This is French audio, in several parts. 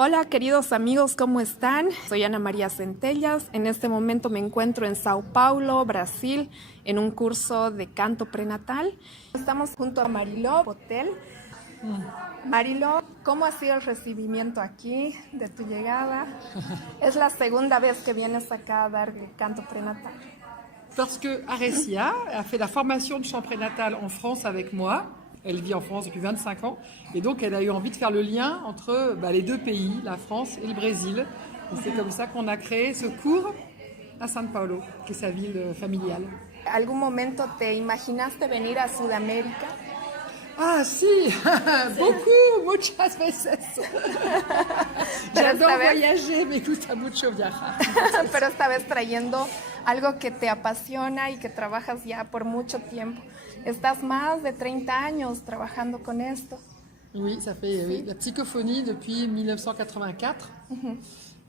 Hola queridos amigos, ¿cómo están? Soy Ana María Centellas. En este momento me encuentro en Sao Paulo, Brasil, en un curso de canto prenatal. Estamos junto a Mariló Hotel. Mariló, ¿cómo ha sido el recibimiento aquí de tu llegada? Es la segunda vez que vienes acá a dar el canto prenatal. Parce que Arecia a fait la formation de chant prénatal en France avec moi. Elle vit en France depuis 25 ans. Et donc, elle a eu envie de faire le lien entre les deux pays, la France et le Brésil. Et c'est comme ça qu'on a créé ce cours à São Paulo, qui est sa ville familiale. ¿Algún momento te imaginaste venir a Sudamérica? Ah si, beaucoup, muchas veces. J'adore voyager, me gusta mucho viajar. Pero esta vez trayendo algo que te apasiona y que trabajas ya por mucho tiempo. Estás más de 30 años trabajando con esto. Oui, ça fait oui, la psychophonie depuis 1984.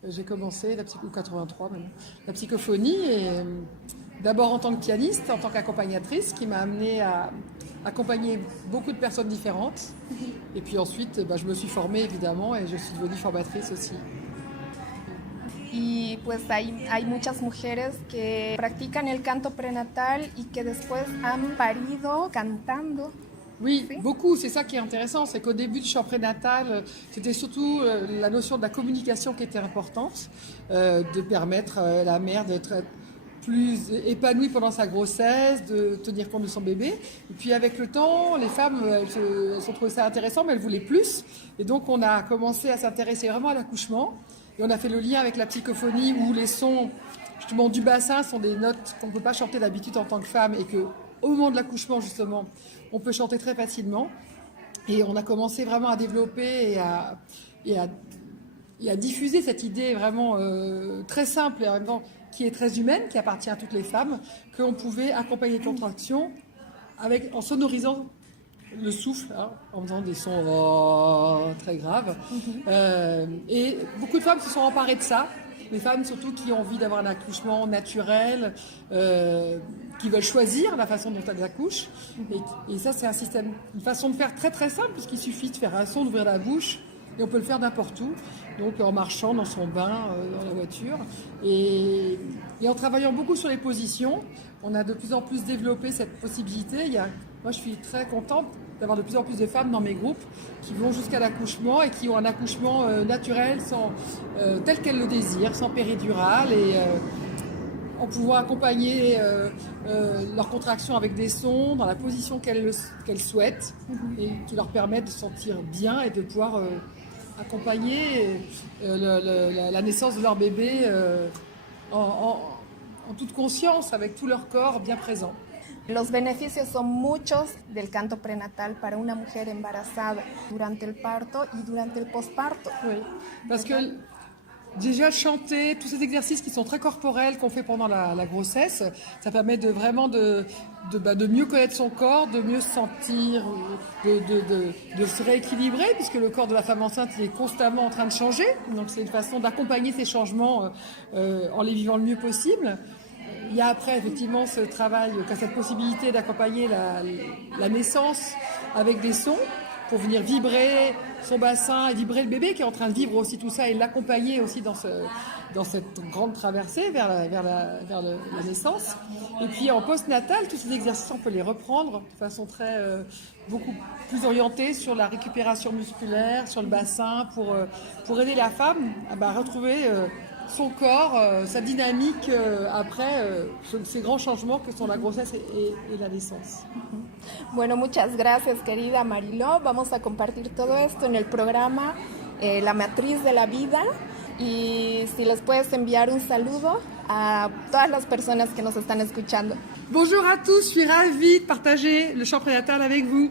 J'ai commencé, ou 83 même, la psychophonie, et d'abord en tant que pianiste, en tant qu'accompagnatrice, qui m'a amenée à accompagner beaucoup de personnes différentes. Et puis ensuite, je me suis formée évidemment et je suis devenue formatrice aussi. Y pues hay muchas mujeres que practican el canto prenatal y que después han parido cantando. Oui, beaucoup. C'est ça qui est intéressant, c'est qu'au début du chant prénatal, c'était surtout la notion de la communication qui était importante, de permettre à la mère d'être plus épanouie pendant sa grossesse, de tenir compte de son bébé. Et puis avec le temps, les femmes, elles ont trouvé ça intéressant, mais elles voulaient plus. Et donc on a commencé à s'intéresser vraiment à l'accouchement. Et on a fait le lien avec la psychophonie où les sons justement du bassin sont des notes qu'on ne peut pas chanter d'habitude en tant que femme et qu'au moment de l'accouchement justement, on peut chanter très facilement. Et on a commencé vraiment à développer et à diffuser cette idée vraiment très simple et en même temps qui est très humaine, qui appartient à toutes les femmes, qu'on pouvait accompagner les contractions en sonorisant le souffle, en faisant des sons très graves. Et beaucoup de femmes se sont emparées de ça, les femmes surtout qui ont envie d'avoir un accouchement naturel, qui veulent choisir la façon dont elles accouchent. Et ça, c'est une façon de faire très très simple, puisqu'il suffit de faire un son, d'ouvrir la bouche, et on peut le faire n'importe où, donc en marchant dans son bain, dans la voiture. Et en travaillant beaucoup sur les positions, on a de plus en plus développé cette possibilité. Moi, je suis très contente d'avoir de plus en plus de femmes dans mes groupes qui vont jusqu'à l'accouchement et qui ont un accouchement naturel, tel qu'elles le désirent, sans péridurale, et en pouvant accompagner leurs contractions avec des sons dans la position qu'elles souhaitent et qui leur permettent de se sentir bien et de pouvoir accompagner la naissance de leur bébé en toute conscience, avec tout leur corps bien présent. Los beneficios son muchos del canto prenatal para una mujer embarazada durante el parto y durante el posparto. Oui, parce que déjà chanter, tous ces exercices qui sont très corporels qu'on fait pendant la grossesse, ça permet vraiment de mieux connaître son corps, de mieux se sentir, de se rééquilibrer, puisque le corps de la femme enceinte est constamment en train de changer. Donc c'est une façon d'accompagner ces changements en les vivant le mieux possible. Il y a après effectivement ce travail, cette possibilité d'accompagner la naissance avec des sons pour venir vibrer son bassin et vibrer le bébé qui est en train de vivre aussi tout ça et l'accompagner aussi dans cette grande traversée vers la naissance. Et puis en postnatal, tous ces exercices, on peut les reprendre de façon beaucoup plus orientée sur la récupération musculaire, sur le bassin, pour aider la femme à retrouver son corps, sa dynamique après ces grands changements que sont la grossesse et la naissance. Bueno, muchas gracias, querida Mariló. Vamos a compartir todo esto en el programa La Matriz de la Vida. Y si les puedes enviar un saludo a todas las personas que nos están escuchando. Bonjour à tous, je suis ravie de partager le chant prénatal avec vous.